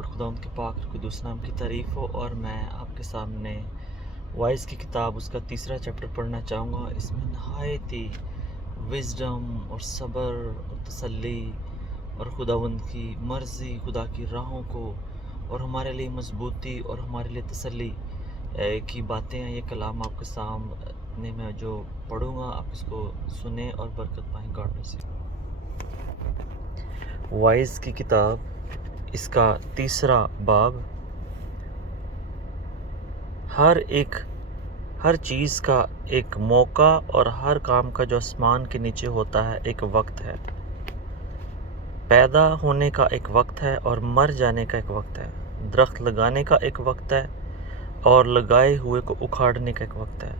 Lord खुदा उनके पाक कुद्दूस नाम की तारीफ़ हो। और मैं आपके सामने वाइस की किताब उसका तीसरा चैप्टर पढ़ना चाहूँगा। इसमें नहायत ही विज़डम और सब्र और तसल्ली और खुदावंद की मर्ज़ी, खुदा की राहों को और हमारे लिए मजबूती और हमारे लिए तसल्ली की बातें हैं। ये कलाम आपके सामने मैं जो पढ़ूँगा, आप इसको सुने और बरकत पाएँ। God bless you. वाइस की किताब इसका तीसरा बाब। हर चीज़ का एक मौका और हर काम का जो आसमान के नीचे होता है एक वक्त है। पैदा होने का एक वक्त है और मर जाने का एक वक्त है। दरख्त लगाने का एक वक्त है और लगाए हुए को उखाड़ने का एक वक्त है।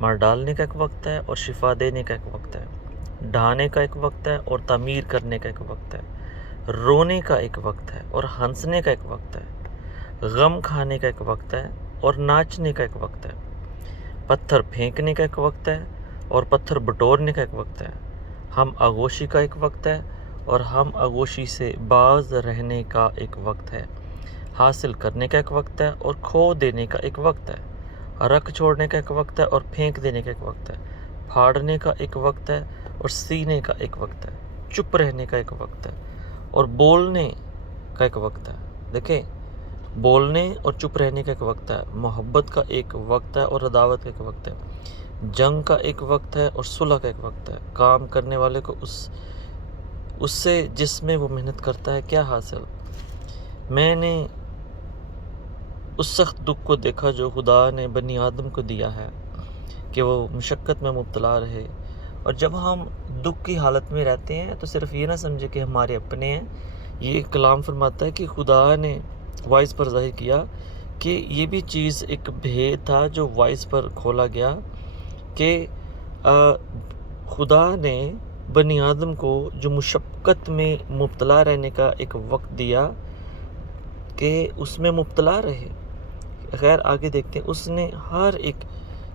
मर डालने का एक वक्त है और शिफा देने का एक वक्त है। ढहाने का एक वक्त है और तामीर करने का एक वक्त है। रोने का एक वक्त है और हंसने का एक वक्त है। गम खाने का एक वक्त है और नाचने का एक वक्त है। पत्थर फेंकने का एक वक्त है और पत्थर बटोरने का एक वक्त है। हम आगोशी का एक वक्त है और हम आगोशी से बाज रहने का एक वक्त है। हासिल करने का एक वक्त है और खो देने का एक वक्त है। रख छोड़ने का एक वक्त है और फेंक देने का एक वक्त है। फाड़ने का एक वक्त है और सीने का एक वक्त है। चुप रहने का एक वक्त है और बोलने का एक वक्त है। देखें, बोलने और चुप रहने का एक वक्त है। मोहब्बत का एक वक्त है और अदावत का एक वक्त है। जंग का एक वक्त है और सुलह का एक वक्त है। काम करने वाले को उससे जिसमें वो मेहनत करता है क्या हासिल। मैंने उस सख्त दुख को देखा जो खुदा ने बनी आदम को दिया है कि वो मुशक्क़त में मुब्तला रहे। और जब हम दुख की हालत में रहते हैं तो सिर्फ ये ना समझे कि हमारे अपने हैं। ये कलाम फरमाता है कि खुदा ने वाइस पर ज़ाहिर किया कि ये भी चीज़ एक भेद था जो वाइस पर खोला गया कि खुदा ने बनी आदम को जो मुशक्क़त में मुब्तला रहने का एक वक्त दिया कि उसमें मुब्तला रहे। खैर आगे देखते हैं। उसने हर एक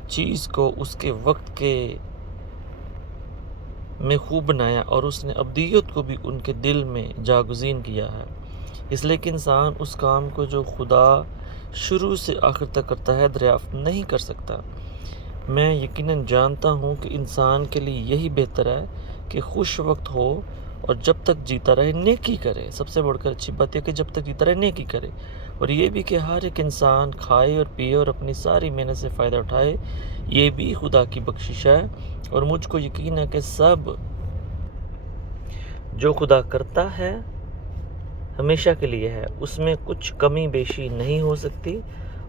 चीज़ को उसके वक्त के में खूब बनाया और उसने अब्दियत को भी उनके दिल में जागुज़ीन किया है। इसलिए कि इंसान उस काम को जो खुदा शुरू से आखिर तक करता है दरियाफ़्त नहीं कर सकता। मैं यकीनन जानता हूँ कि इंसान के लिए यही बेहतर है कि खुश वक्त हो और जब तक जीता रहे नेकी करे। सबसे बढ़कर अच्छी बात है कि जब तक जीता रहे नेकी करे। और ये भी कि हर एक इंसान खाए और पिए और अपनी सारी मेहनत से फ़ायदा उठाए। ये भी खुदा की बख्शिश है और मुझको यकीन है कि सब जो खुदा करता है हमेशा के लिए है, उसमें कुछ कमी बेशी नहीं हो सकती।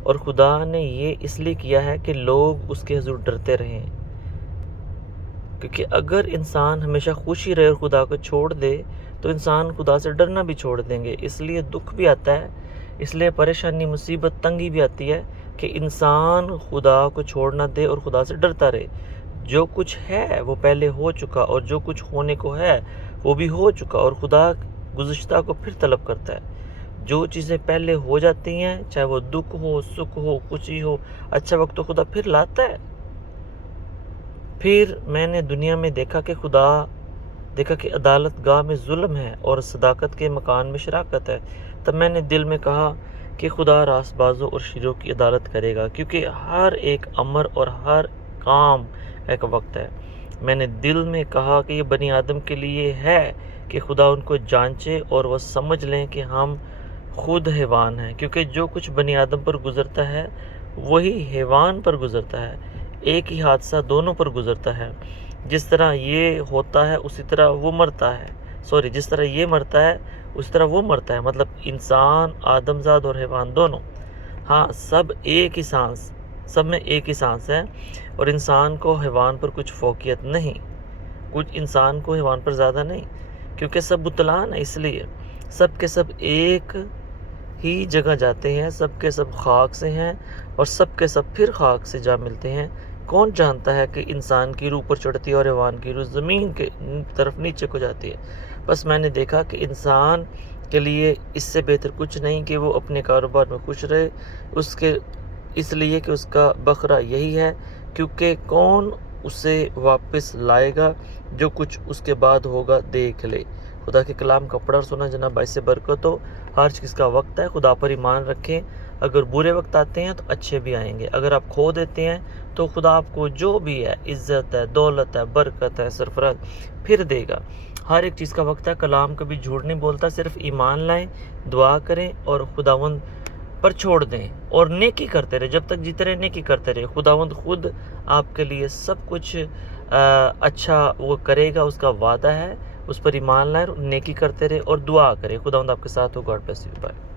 और खुदा ने ये इसलिए किया है कि लोग उसके हुज़ूर डरते रहें। क्योंकि अगर इंसान हमेशा खुश ही रहे और खुदा को छोड़ दे तो इंसान खुदा से डरना भी छोड़ देंगे। इसलिए दुख भी आता है, इसलिए परेशानी, मुसीबत, तंगी भी आती है कि इंसान खुदा को छोड़ ना दे और खुदा से डरता रहे। जो कुछ है वो पहले हो चुका और जो कुछ होने को है वो भी हो चुका। और खुदा गुज़िश्ता को फिर तलब करता है। जो चीज़ें पहले हो जाती हैं, चाहे वो दुख हो, सुख हो, खुशी हो, अच्छा वक्त तो खुदा फिर लाता है। फिर मैंने दुनिया में देखा कि अदालत गाह में जुल्म है और सदाकत के मकान में शराकत है। तब मैंने दिल में कहा कि खुदा रास्तबाजों और शिरों की अदालत करेगा, क्योंकि हर एक अमर और हर काम का एक वक्त है। मैंने दिल में कहा कि ये बनी आदम के लिए है कि खुदा उनको जांचे और वह समझ लें कि हम खुद हैवान हैं, क्योंकि जो कुछ बनी आदम पर गुजरता है वही हैवान पर गुजरता है। एक ही हादसा दोनों पर गुजरता है। जिस तरह ये होता है उसी तरह वो मरता है। जिस तरह ये मरता है उसी तरह वो मरता है। मतलब इंसान, आदमजाद और हैवान दोनों। हाँ, सब में एक ही सांस है। और इंसान को हैवान पर कुछ फौकियत नहीं, कुछ इंसान को हैवान पर ज़्यादा नहीं, क्योंकि सब बुतलान है। इसलिए सब के सब एक ही जगह जाते हैं, सब के सब खाक से हैं और सब के सब फिर खाक से जा मिलते हैं। कौन जानता है कि इंसान की रूह ऊपर चढ़ती है और हैवान की रूह ज़मीन के तरफ नीचे को जाती है। बस मैंने देखा कि इंसान के लिए इससे बेहतर कुछ नहीं कि वो अपने कारोबार में खुश रहे, इसलिए कि उसका बकरा यही है, क्योंकि कौन उसे वापस लाएगा। जो कुछ उसके बाद होगा देख ले। خدا کے کلام کا پڑھا اور سنا جناب باعث برکت ہو. ہر چیز کا وقت ہے. خدا پر ایمان رکھیں. اگر برے وقت آتے ہیں تو اچھے بھی آئیں گے. اگر آپ کھو دیتے ہیں تو خدا آپ کو جو بھی ہے، عزت ہے، دولت ہے، برکت ہے، سرفراز پھر دے گا. ہر ایک چیز کا وقت ہے. کلام کبھی جھوٹ نہیں بولتا. صرف ایمان لائیں، دعا کریں اور خداوند پر چھوڑ دیں اور نیکی کرتے رہے. جب تک جیتے رہے نیکی کرتے رہے. خداوند خود آپ کے لیے سب کچھ اچھا وہ کرے گا. اس کا وعدہ ہے. اس پر ایمان لائیں، نیکی کرتے رہے اور دعا کریں. خداوند آپ کے ساتھ ہو. God bless you. بائے.